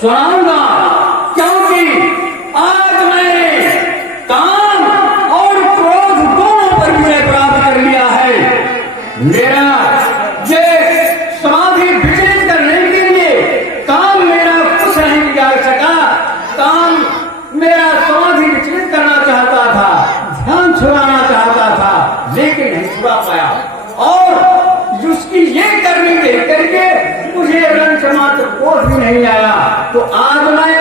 सुनाऊंगा, क्योंकि आज मैंने काम और क्रोध दोनों पर विजय प्राप्त कर लिया है। मेरा ये समाधि विचलित करने के लिए काम मेरा कुछ नहीं बिगाड़ सका। काम मेरा समाधि विचलित करना चाहता था, ध्यान छुड़ाना चाहता था, लेकिन नहीं छुड़ा पाया। और उसकी ये करनी देख करके मुझे रंच मात्र क्रोध भी नहीं आया। तो आज मैं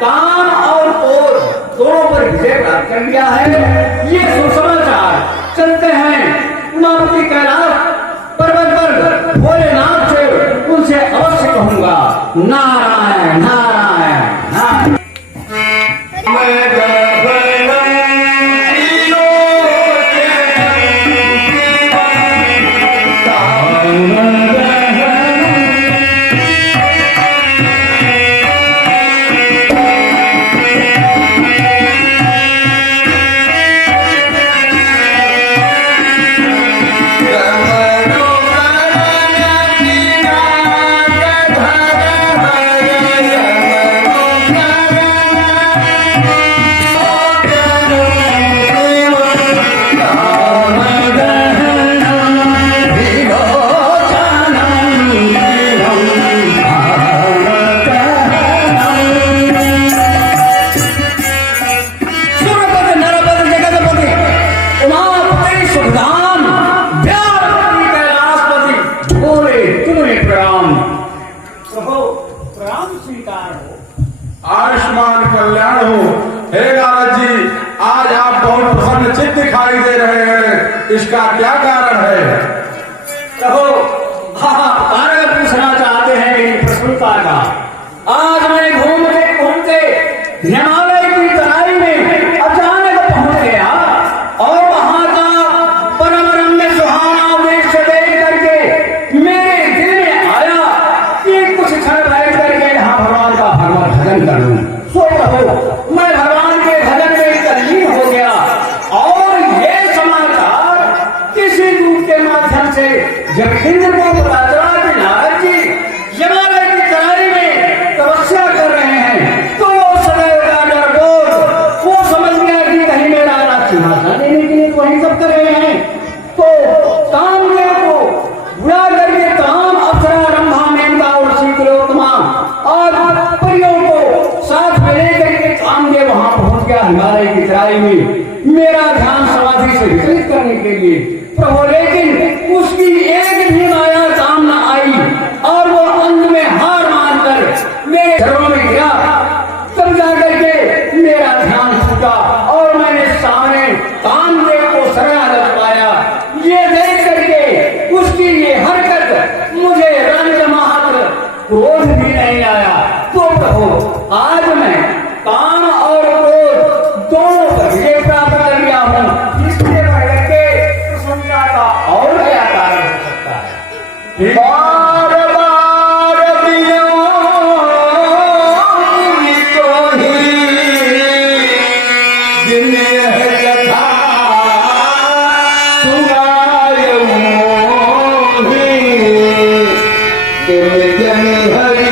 काम और क्रोध दोनों पर विजय प्राप्त कर लिया है। ये सुसमाचार चलते हैं उमापति कैलाश पर्वत पर भोलेनाथ से, उनसे अवश्य कहूंगा नारायण नारायण नारायण। आयुष्मान कल्याण हो। हे नारद जी, आज आप बहुत प्रसन्न चित्त दिखाई दे रहे हैं, इसका क्या कारण है? प्रभु, कारण पूछना चाहते हैं मेरी प्रसन्नता का। आज मैं घूमते घूमते हिमालय की तराई में अचानक पहुंच गया और वहां का परम रम्य सुहाना दृश्य देख करके मेरे दिल में आया कि कुछ क्षण बैठ करके यहाँ भगवान का भजन कर लूं। सो प्रभु, मैं भगवान के भजन में तल्लीन हो गया और ये समाचार किसी दूत के माध्यम से जब इंद्र को पता चला कि नारद जी हिमालय की तराई में तपस्या कर रहे हैं, तो वो सदैव का डरपोक वो समझ गया कि कहीं मेरा सिंहासन लेने के लिए वही सब कर रहे हैं। तो कामदेव को बुला करके तमाम अप्सरा, रंभा, मेनका और शीतलोत्तमा और परियों को साथ में लेकर के कामदेव वहां पहुंच गया हिमालय की तराई में मेरा ध्यान समाधि से विचलित करने के लिए। प्रभु, लेकिन उसकी एक भी माया काम न आई और वो अंत में हार मानकर मेरे चरणों में गिरा। तब जाकर के मेरा ध्यान छूटा और मैंने सामने कामदेव को शरणागत पाया। ये देख करके उसकी ये हरकत मुझे रंज मात्र क्रोध भी नहीं आया। तो प्रभु, आज मैं काम और क्रोध दोनों पर विजय प्राप्त कर लिया हूँ। इसलिए बढ़ के प्रसन्नता का और क्या कारण हो सकता है? बार बार दियो तो ही जिन्हें कथा सुनायो मोही, तुम जन हरि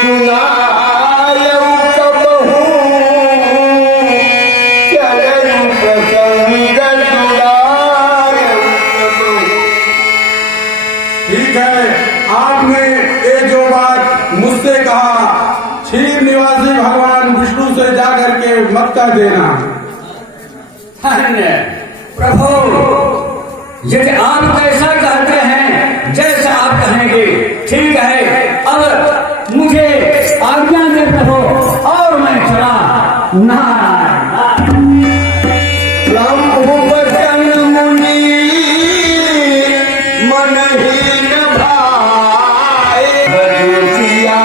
सुनायो कबहू, चरण प्रसंग जुड़ायो कबहू। ठीक है, आपने ये जो बात मुझसे कहा, क्षीर निवासी भगवान विष्णु से जाकर के मत कह देना। धन्य प्रभु, यदि आप कैसा कहते हैं, जैसा आप कहेंगे ठीक है। अब मुझे आज्ञा दे प्रभु और मैं चला। नारायण ब्रह्मवचन मुनि मनहीन भाए, बजुसिया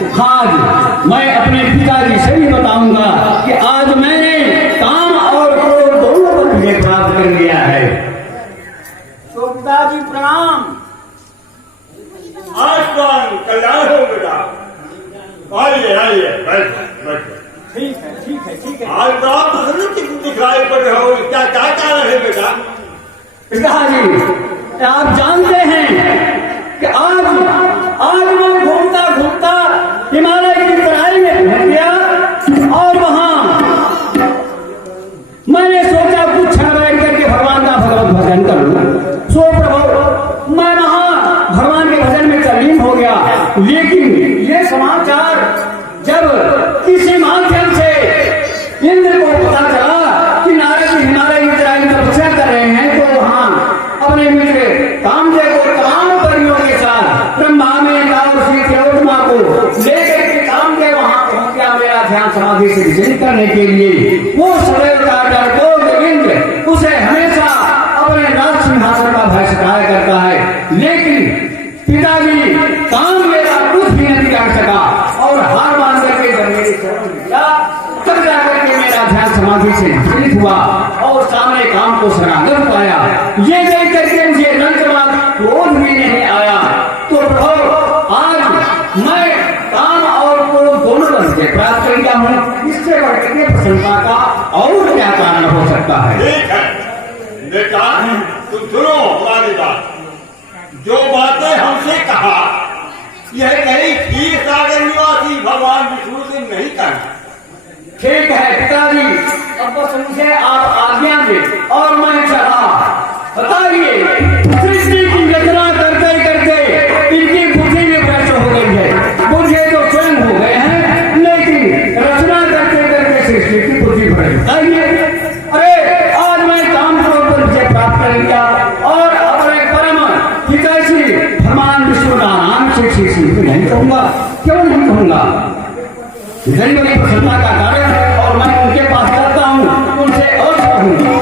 आज मैं अपने पिताजी से भी बताऊंगा कि आज मैंने काम और क्रोध दोनों पर विजय प्राप्त कर लिया है। तो पिताजी प्रणाम। आसमान कल्याण हो बेटा। आइए आइए बैठो बैठो। ठीक है ठीक है ठीक है। आज तो आप प्रसन्न दिखलाई पड़ रहे हो, क्या क्या कारण है बेटा? पिताजी आप जानते हैं कि आज मैं घूमता घूमता हिमालय की तराई में पहुंच गया और वहां मैंने सोचा कुछ क्षण बैठ करके भगवान का भगवत भजन कर लूं। सो प्रभु मैं वहां भगवान के भजन में तल्लीन हो गया, लेकिन ये समाचार जब किसी माध्यम से इंद्र को पता चला कि नारद जी हिमालय की तराई में तपस्या कर रहे हैं, तो वहां अपने मित्र कामदेव को तमाम परियों के साथ ब्रह्मा में और श्री त्रिलोचना को लेकर के कामदेव वहां पहुंच गया मेरा ध्यान समाधि से विचलित करने के लिए। वो सदैव का डरपोक इंद्र उसे हमेशा अपने राज सिंहासन का भय सताया करता है, लेकिन पिताजी काम मेरा कुछ भी नहीं कर सका और हार मान करके जब मेरे चरण में गिरा तब जाकर के मेरा ध्यान समाधि से विचलित हुआ और सामने काम को शरणागत पाया। ये देख करके मुझे रंगवाद क्रोध भी नहीं आया। तो प्रभु आज मैं काम और क्रोध दोनों बन के प्राप्त कर लिया हूँ, इससे बढ़कर के प्रसन्नता का और क्या कारण हो सकता है? ठीक है बेटा, तुम सुनो हमारी बात। जो बातें हमसे कहा यह कहीं क्षीर सागर निवासी भगवान विष्णु से नहीं करना। ठीक है पिताजी, अब बस मुझे आप आज्ञा दें और मैं चला। बताइए सृष्टि की रचना करते करते इनकी बुद्धि में भ्रष्ट हो गई है। बुद्धि तो स्वयं हो गए हैं, लेकिन रचना करते करते सृष्टि की बुद्धि भ्रष्ट। बताइए अरे आज मैं काम क्रोध पर विजय प्राप्त कर लिया और अपने परम पिताजी भगवान विष्णु का नाम से श्री नहीं कहूंगा। क्यों नहीं कहूंगा? इतनी बड़ी प्रसन्नता का कारण है और मैं उनके पास जाता हूँ, उनसे और कहूंगा।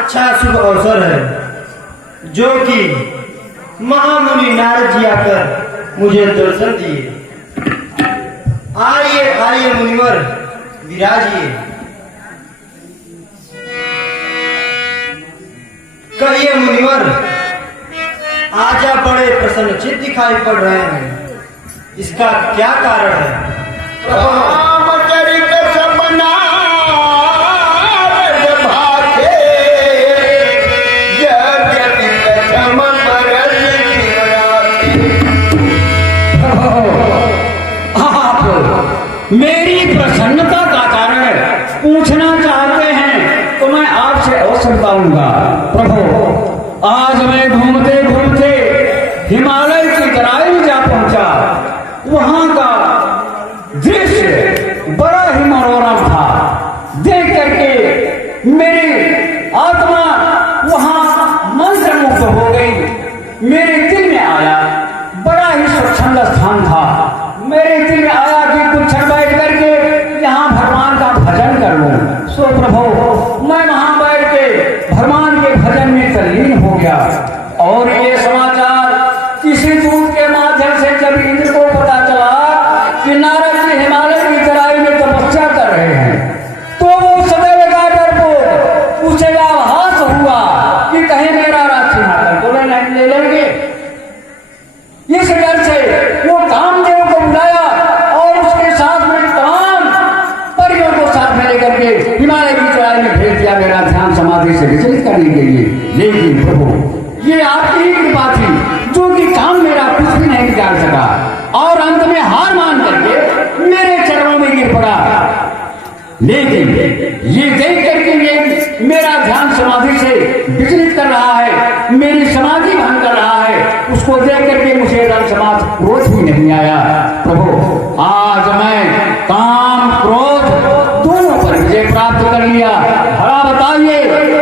अच्छा शुभ अवसर है जो कि महामुनि नारद जी आकर मुझे दर्शन दिए। आइए आइए मुनिवर विराजिए। कहिए मुनिवर, आज आप बड़े प्रसन्नचित्त दिखाई पड़ रहे हैं, इसका क्या कारण है? मेरी प्रसन्नता का कारण पूछना चाहते हैं तो मैं आपसे अवसर बताऊंगा। प्रभु आज मैं घूमते घूमते हिमालय की तराई में जा पहुंचा। वहां का दृश्य बड़ा ही मनोरम था। देख करके मेरी आत्मा वहां मंत्रमुग्ध हो गई। मेरे दिल में आया, बड़ा ही स्वच्छंद स्थान था। मेरे दिल में आया कि कुछ क्षण बैठ करके यहाँ भगवान का भजन कर लूं। सो प्रभु मैं वहां बैठ के भगवान के लेकिन प्रभु ये आपकी ही कृपा थी जो कि काम मेरा कुछ भी नहीं बिगाड़ सका और अंत में हार मान करके मेरे चरणों में गिर पड़ा। लेकिन ये देख करके मेरा ध्यान समाधि से विचलित कर रहा है, मेरी समाधि भंग कर रहा है, उसको देख करके मुझे रंग समाज क्रोध भी नहीं आया। प्रभु आज मैं काम क्रोध दोनों पर विजय प्राप्त कर लिया। भला बताइए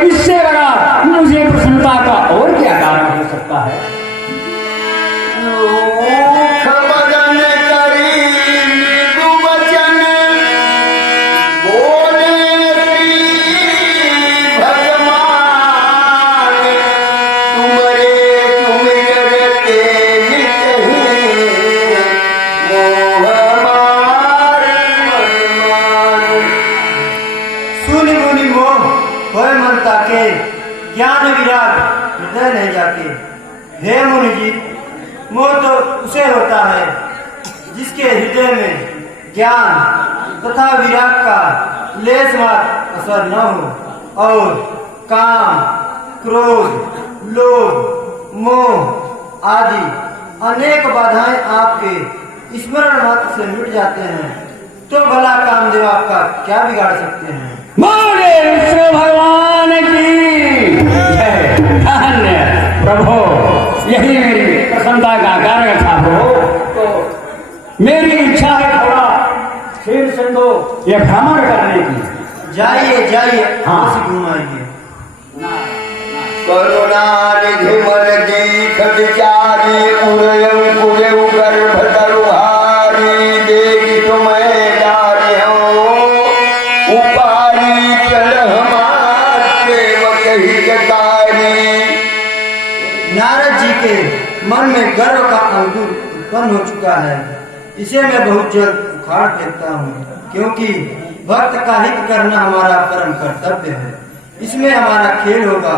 इससे बड़ा मुझे प्रसन्नता का और क्या कारण हो सकता है। ज्ञान विराग हृदय नहीं जाके। हे मुनि जी, मोह तो उसे होता है जिसके हृदय में ज्ञान तथा विराग का लेस मात्र असर न हो और काम क्रोध लोभ मोह आदि अनेक बाधाएं आपके स्मरण मात्र से मिट जाते हैं, तो भला कामदेव आपका क्या बिगाड़ सकते हैं। बोले विष्णु भगवान की जय। धन्य प्रभु, यही मेरी प्रसन्नता का कारण था। तो मेरी इच्छा है थोड़ा क्षीर सिंधु ये भ्रमण करने की। जाइए जाइए, हाँ घुमाइए। करुणा निधि मन दीख विचारी उदयं कुदेव गर्भ तरुहारी देवी तुम्हें डारे हो उपारी चल हमार सेवक हितकारी। नारद जी के मन में गर्व का अंकुर उत्पन्न हो चुका है, इसे मैं बहुत जल्द उखाड़ फेंकता हूँ, क्योंकि भक्त का हित करना हमारा परम कर्तव्य है। इसमें हमारा खेल होगा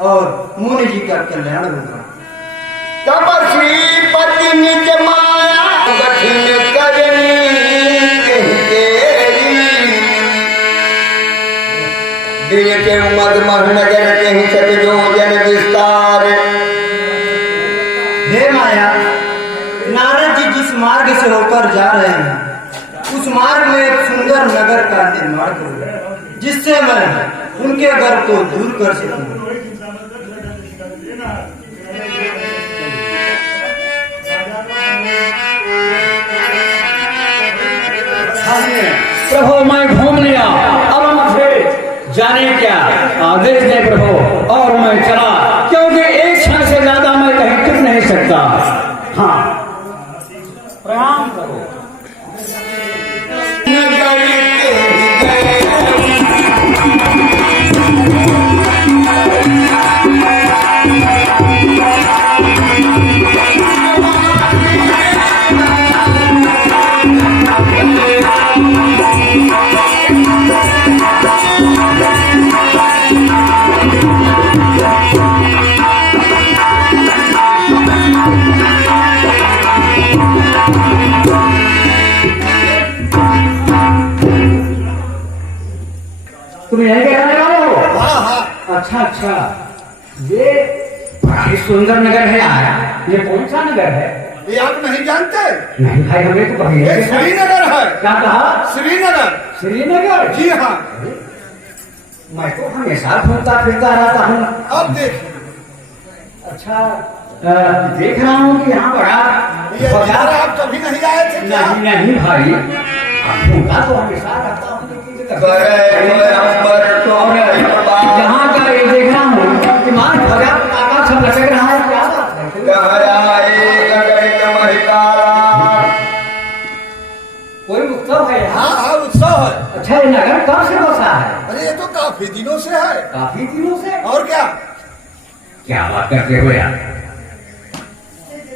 और मुनि जी का कल्याण होगा। तपस्वी पति निज माया कठिन करनी दिन के मद मह नगर के सत जो जन विस्तार। हे माया, नारद जी जिस मार्ग से होकर जा रहे हैं उस मार्ग में एक सुंदर नगर का निर्माण करो, जिससे मैं उनके गर्व को दूर कर सकूं। प्रभु मैं घूम लिया, अब मुझे जाने क्या आदेश दे प्रभु। और मैं चला, क्योंकि एक क्षण से ज्यादा मैं कहीं टिक नहीं सकता। हाँ प्रणाम करो। तुम यही कहने वाले हो? हाँ हाँ। अच्छा अच्छा, ये बड़ा ही सुंदर नगर है यार। ये कौन सा नगर है? ये आप नहीं जानते? नहीं भाई, हमें तो कभी ये श्रीनगर है। क्या कहा? श्रीनगर। श्रीनगर? जी हाँ। मैं तो हमेशा घूमता फिरता रहता हूँ। अब देख। अच्छा देख रहा हूँ कि यहाँ बड़ा ये बाजार आप कभी नहीं आए थे क्या? नहीं नहीं भाई, घूमता तो हमेशा रहता हूँ। यहाँ का ये देख रहा हूँ कि मान भगा काका सब लटक रहा है, क्या बात है? कोई उत्सव है यहाँ? हाँ हाँ उत्सव है। अच्छा ये नगर कब से बसा है? अरे ये तो काफी दिनों से है। काफी दिनों से? और क्या? क्या बात करते हो यार?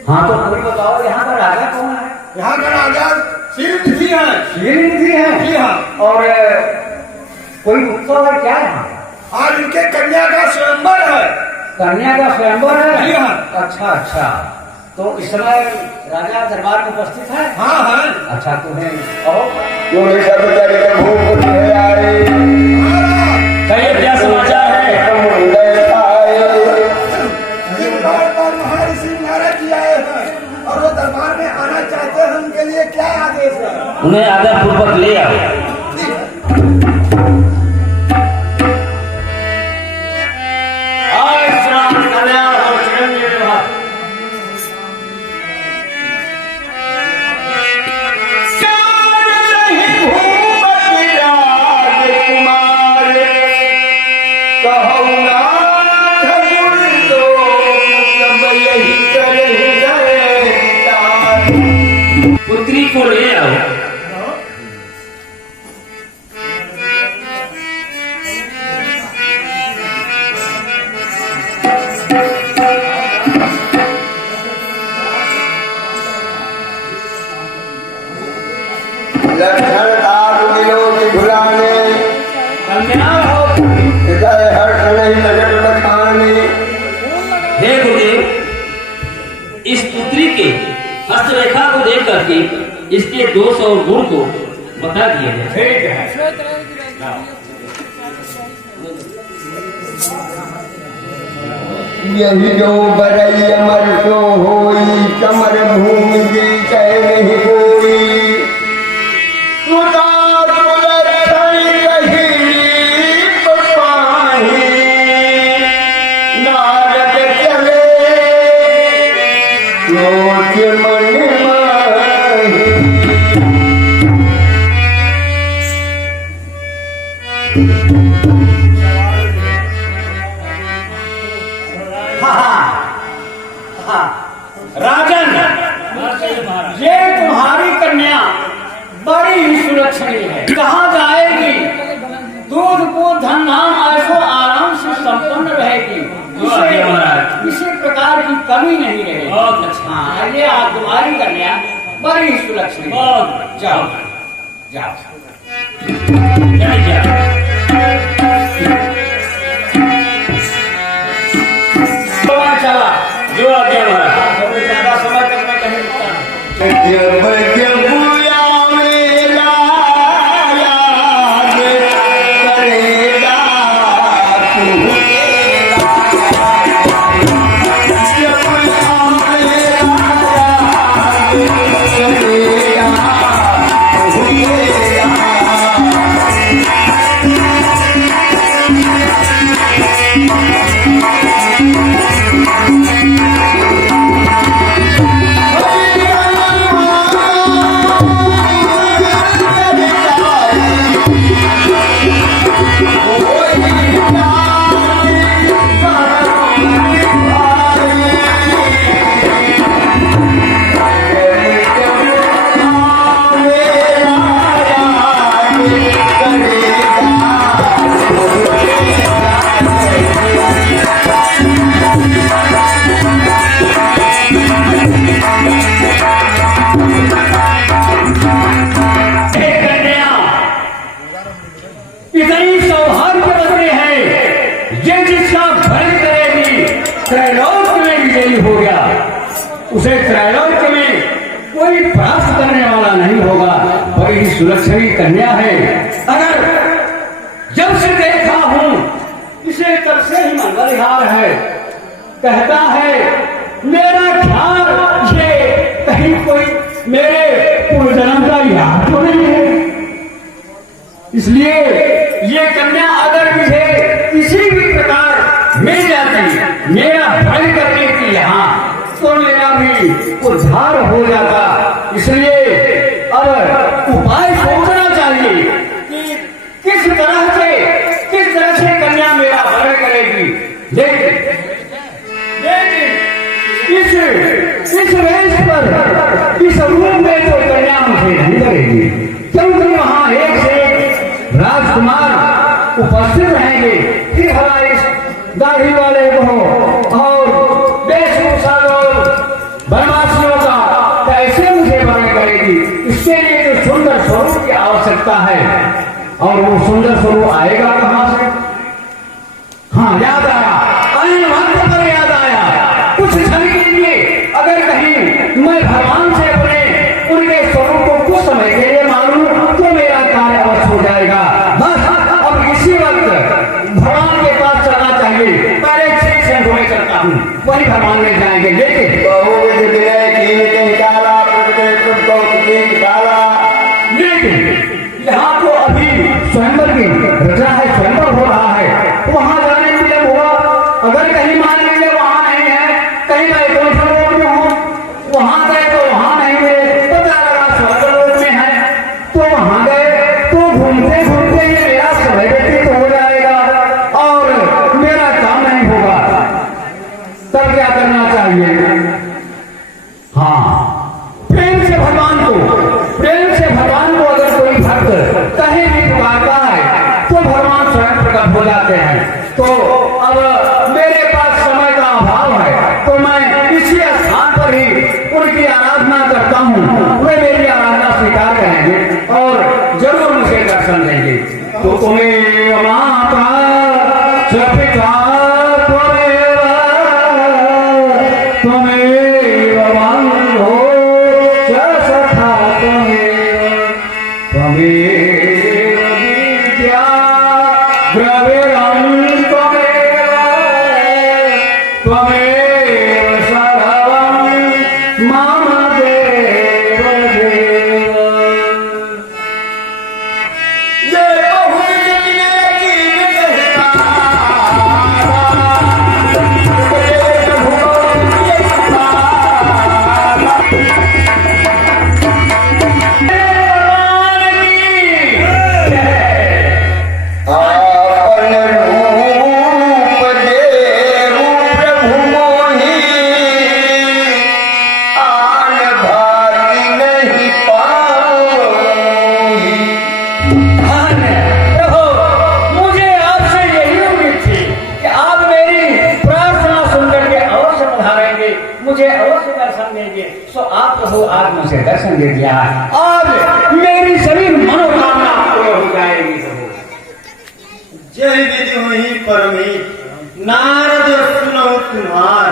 हाँ तो हमें बताओ यहाँ का राजा कौन है? यहाँ का राजा श्रीनिधि है। श्रीनिधि है? जी हाँ। और कोई उत्सव है क्या यहाँ? और इनके कन्या का स्वयंवर है। कन्या का स्वयंवर है? जी हाँ। अच्छा अच्छा, तो इस समय राजा दरबार में उपस्थित है? हाँ हाँ। अच्छा तुम्हें कहो भूख क्या समाचार है? क्या आदेश है? उन्हें आदर पूर्वक ले आओ। आज श्राम कल्याण और चिरंजीव विवाह। पुत्री को ले आओ। लक्षण ताप मिलो की भुलाने कन्या हो। हृदय हर्ष नहीं नजर बखाने। हे गुरुदेव, इस पुत्री के हस्तरेखा को देख करके इसके दोष और गुण को बता दिया जाए। ठीक है। यही जो बरई अमर सो होई कमर भूमि की कह नहीं कोई। सुता सुलक्षण कही पाही नारद चले सोच मन माही। राजन, ये तुम्हारी कन्या बड़ी ही सुलक्षणी है। कहाँ जाएगी? दूध को धन धाम ऐसो आराम से संपन्न रहेगी। किसी प्रकार की कमी नहीं रहेगी। बहुत अच्छा। हाँ, ये आप तुम्हारी कन्या बड़ी ही सुलक्षणी है। जाओ जाओ जाओ। चला जो आज्ञा महाराज। ज्यादा समय तक मैं कहीं रुकता नहीं। जब जबुया मेरा याद करेगा तू मेरा। जबुया मेरा याद करेगा तू मेरा। इतनी सौभाग्यवती है, ये जिसका भय करेगी त्रैलोक्य में विजयी हो गया। उसे त्रैलोक्य में कोई प्राप्त करने वाला नहीं होगा। बड़ी सुलक्षणी कन्या है। अगर जब से देखा हूं इसे तब से ही मन बलिहार है। कहता है मेरा ख्याल ये कहीं कोई मेरे पूर्व जन्म का याद तो नहीं है। इसलिए ये कन्या अगर मुझे किसी भी प्रकार मिल जाती मेरा भय करने की यहाँ, तो मेरा भी उद्धार हो जाता। इसलिए अब उपाय सोचना चाहिए कि किस तरह से कन्या मेरा भय करेगी। लेकिन इस वेश पर इस रूप में तो कन्या मुझे नहीं करेगी, क्योंकि वहां एक से राजकुमार उपस्थित रहेंगे। फिर हमारे इस दाढ़ी वाले को और वेशभूषा बनवासियों का कैसे मुझे बने करेगी। इसके लिए जो सुंदर स्वरूप की आवश्यकता है, और वो सुंदर स्वरूप आएगा कहां से? हाँ, याद आया, पर याद आया। कुछ क्षण के लिए अगर कहीं मैं भगवान से अपने उनके स्वरूप को कुछ समय के लिए मालूम तो मेरा कार्य अवश्य हो जाएगा। बस अब इसी वक्त भगवान के पास चलना चाहिए। पहले ठीक से मैं करता हूँ, वही भगवान में जाएंगे। लेकिन बहुविध विनय कीन कहि काला प्रगटे तुम कौतुक त्वमेव माता च पिता त्वमेव त्वमेव बन्धो च सखा त्वमेव विद्या द्रविणं त्वमेव सर्वं मम देव देव। जय मुझे अवश्य दर्शन देंगे। सो आप प्रभु आज मुझे दर्शन दे दिया, आज मेरी सभी मनोकामना पूरी हो जाएगी प्रभु। जय विधि हुई परमी नारद सुनो तुम्हार,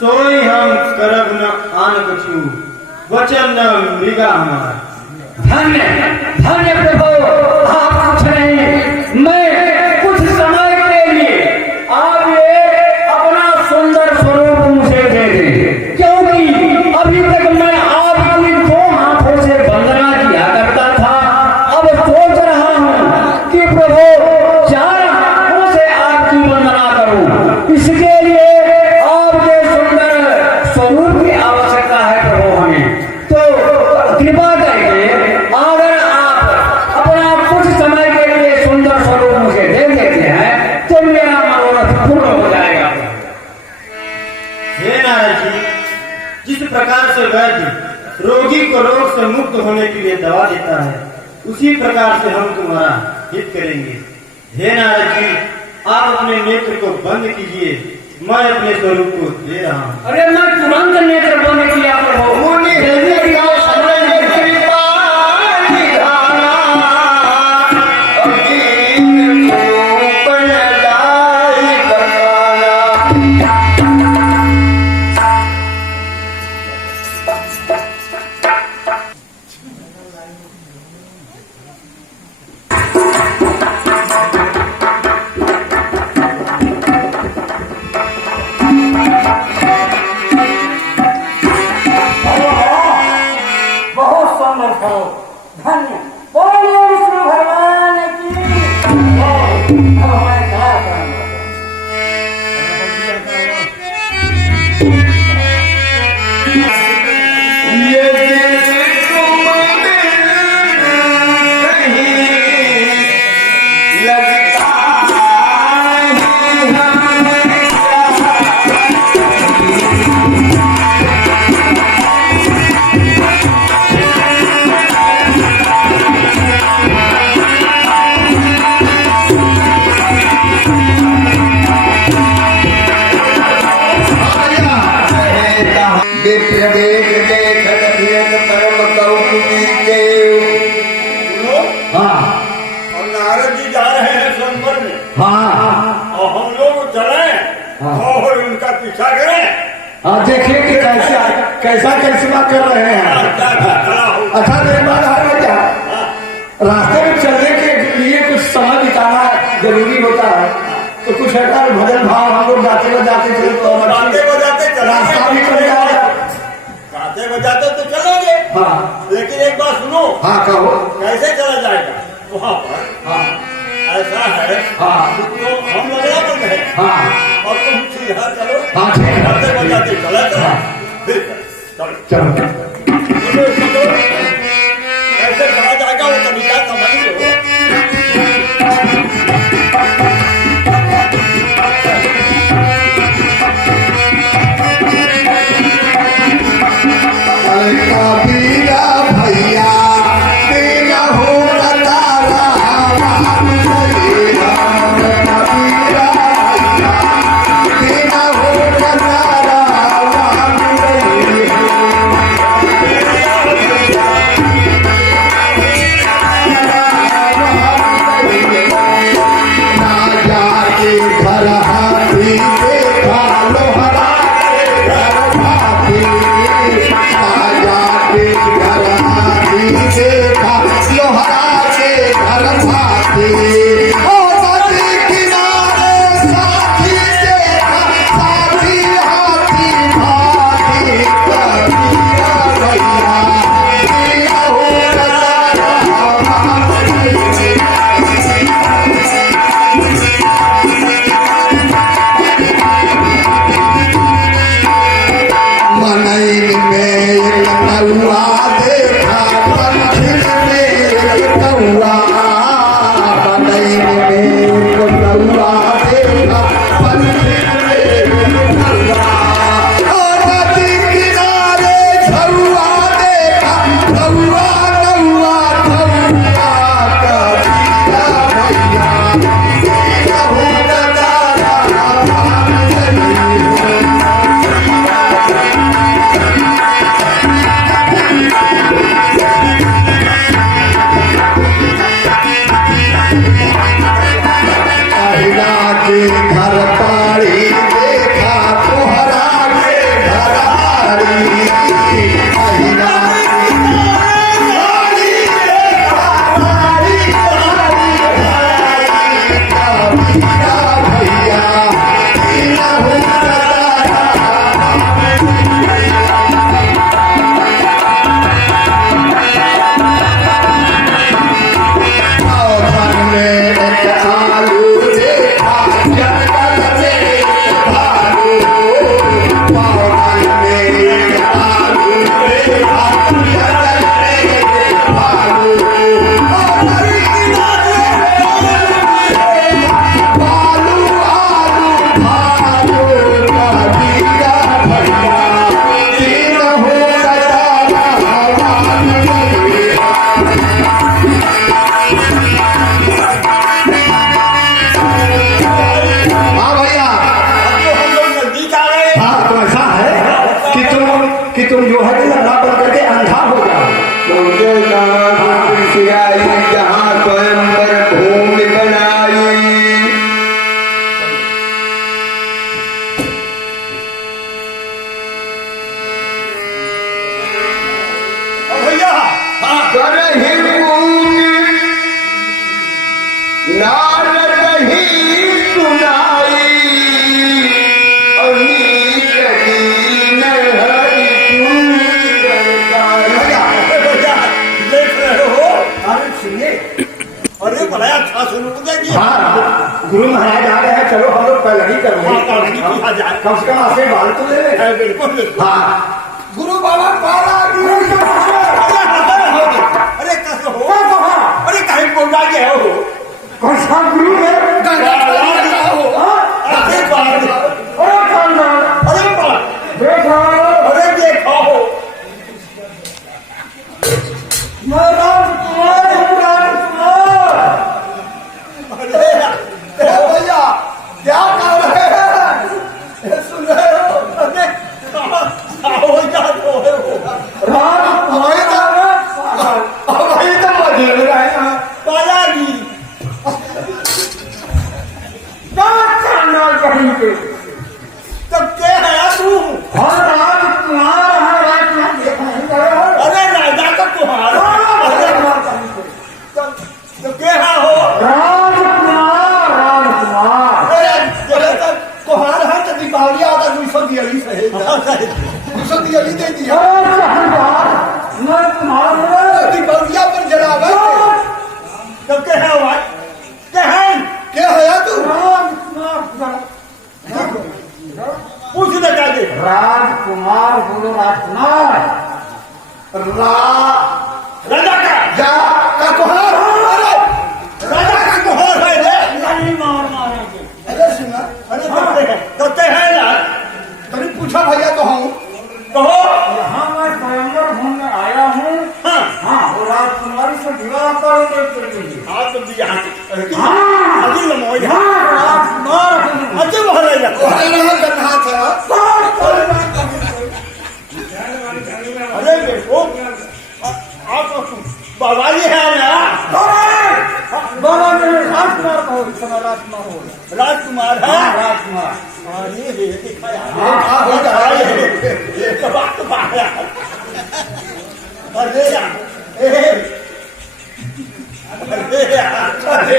सोई हम करब न आन कछु, वचन न मृगा हमार। धन्य धन्य प्रभु, आप कुछ नहीं, मैं कुछ समय के लिए आप ये अपना सुंदर स्वरूप मुझे दे दें, क्योंकि अभी तक मैं आपकी दो हाथों से वंदना किया करता था। अब सोच रहा हूँ कि प्रभु चार हाथों से आपकी वंदना करूं, इसके लिए आपके सुंदर स्वरूप की आवश्यकता है प्रभु हमें। तो कृपा करके अगर आप अपना कुछ समय के लिए सुंदर स्वरूप मुझे दे देते हैं तो मेरा मनोरथ पूर्ण हो जाएगा। हे नारद जी, जिस प्रकार से वैद्य रोगी को रोग से मुक्त होने के लिए दवा देता है, उसी प्रकार से हम तुम्हारा हित करेंगे। हे नारद जी, आप अपने नेत्र को बंद कीजिए, मैं अपने स्वरूप को दे रहा हूँ। अरे मैं तुरंत नेत्र बंद किया प्रभु, जल्दी आओ समय नहीं। धन्य बोलो विष्णु भगवान की जय। हमारे और नारद जी जा रहे हैं स्वयंवर में, हाँ और हम लोग चले और उनका पीछा करें। हाँ, देखिए कि कैसा करिश्मा कर रहे हैं। अच्छा एक बात है क्या, रास्ते में चलने के लिए कुछ समय बिताना जरूरी होता है, तो कुछ ऐसा भजन भाव हम लोग जाते चले तो रास्ता भी चले जाएगा। गाते बजाते तो चलोगे, हाँ लेकिन एक बात सुनो। हाँ कहो। कैसे चला जाएगा वहाँ पर? हाँ ऐसा है, हाँ तो हम लगना बंद है, हाँ और तुम सीधा चलो। हाँ ठीक है, गाते बजाते चला चलो, फिर चलो चलो। कैसे चला जाएगा वो तरीका समझ लो। भैया तेरा हो तारा तेरा हो तारा तुम जो है लल्ला बन करके अंधा हो जाओ। मुझे कहाँ सिराई जहाँ स्वयंवर भूमि बनाई। भैया करहि पूज नारद ही सुनाई। देख रहे हो? अरे सुनिए, अरे बड़ा अच्छा सुन देखिए। हाँ गुरु महाराज आ गए हैं, चलो हम लोग पहले ही कर हाँ, पहले ही किया जाए। कम से कम आशीर्वाद तो ले ले। बिल्कुल बिल्कुल। हाँ गुरु बाबा पाला अरे कैसे हो? अरे कहीं बोला गया हो? कौन सा गुरु है? अरे बात, अरे खानदान, अरे बात, देखो अरे देखो महाराज कुमार हूँ, राजकुमार। भैया क्या कर रहे हैं? सुन रहे हो? अरे हो जाते हो वही तो मजे ले रहे हैं। बालाजी। खानदान कहीं के तब क्या है तू? हम राजकुमार हैं, राजकुमार देखा नहीं गए हो? अरे राजा का तुम्हारा तो क्या हो? राजकुमार, राजकुमार। अरे कोहार है तो दीपावली आता 240 से 240 दे दिया। अरे खानदान, मैं तुम्हारे दीपावलिया पर जलावे तो क्या है भाई? क्या है? क्या है तू? पूछ ले क्या दे? राजकुमार बोलो, राजकुमार। राजा का का कोहार अरे राजा का मोहर है रे। नहीं मार मारेंगे। अरे सुना अरे तो क्या है ना? तूने पूछा भैया तो हूँ कहो। यहाँ मैं स्वयंवर घूमने आया हूँ। हाँ हाँ, वो राजकुमारी से विवाह करेंगे कर लीजिए। हाँ तुम भी यहाँ हाँ। अभी लमो यहाँ हाँ, राजकुमार हूँ। अति मोहर है यहाँ। अरे देखो आप बाबा जी है ना? बाबा मेरे राजकुमार कहो, इस समय राजकुमार हो। राजकुमार है। हाँ, राजकुमार। अरे ये दिखाया हाँ, ये तो बात तो पाया। अरे यार अरे यार अरे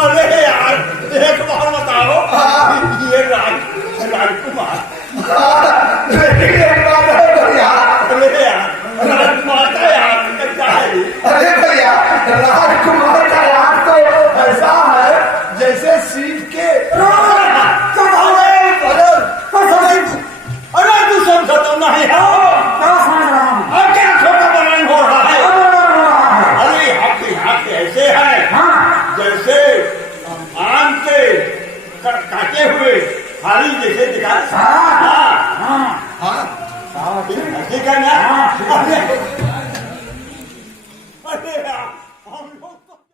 अरे यार एक बार बताओ ये राजकुमार अरे यार राजकुमार का यार क्या है? अरे भैया राजकुमार का याद तो ऐसा है जैसे सीट के अरे तू समझता नहीं है? क्या समझ रहा हूँ? अब क्या छोटा बयान हो रहा है? हाँ, अरे हाथ ऐसे है हाँ, जैसे आम के काटे हुए थाली जैसे दिखा। हाँ हाँ, ठीक है ना?